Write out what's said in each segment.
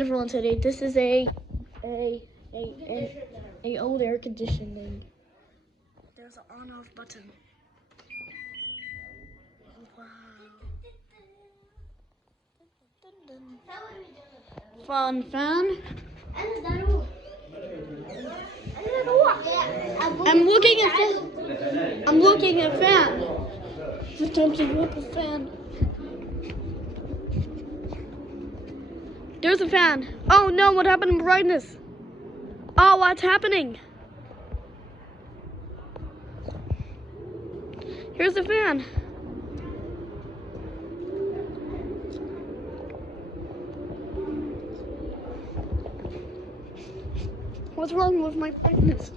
Everyone today, this is a old air conditioning. There's an on-off button. Wow. Fun fan. I'm looking at fan. It's time to look at fan. There's a fan. Oh no, what happened to brightness? Oh, what's happening? Here's the fan. What's wrong with my brightness?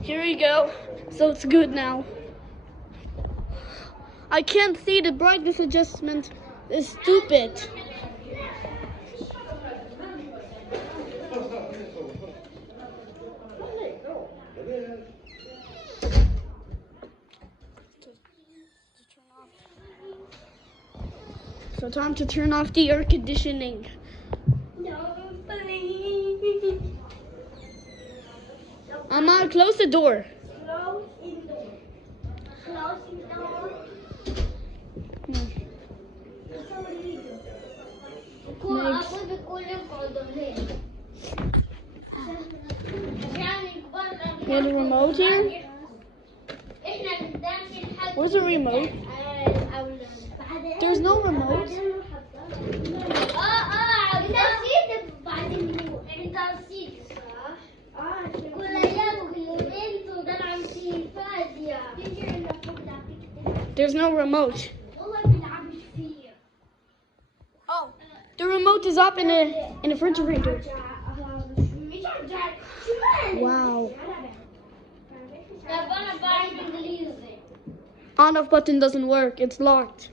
Here we go. So it's good now. I can't see the brightness adjustment. It's stupid. So time to turn off the air conditioning. Amma, close the door. Where's the remote here? Where's the remote? There's no remote. There's no remote. Oh, the remote is up in the refrigerator. Wow. On-off button doesn't work. It's locked.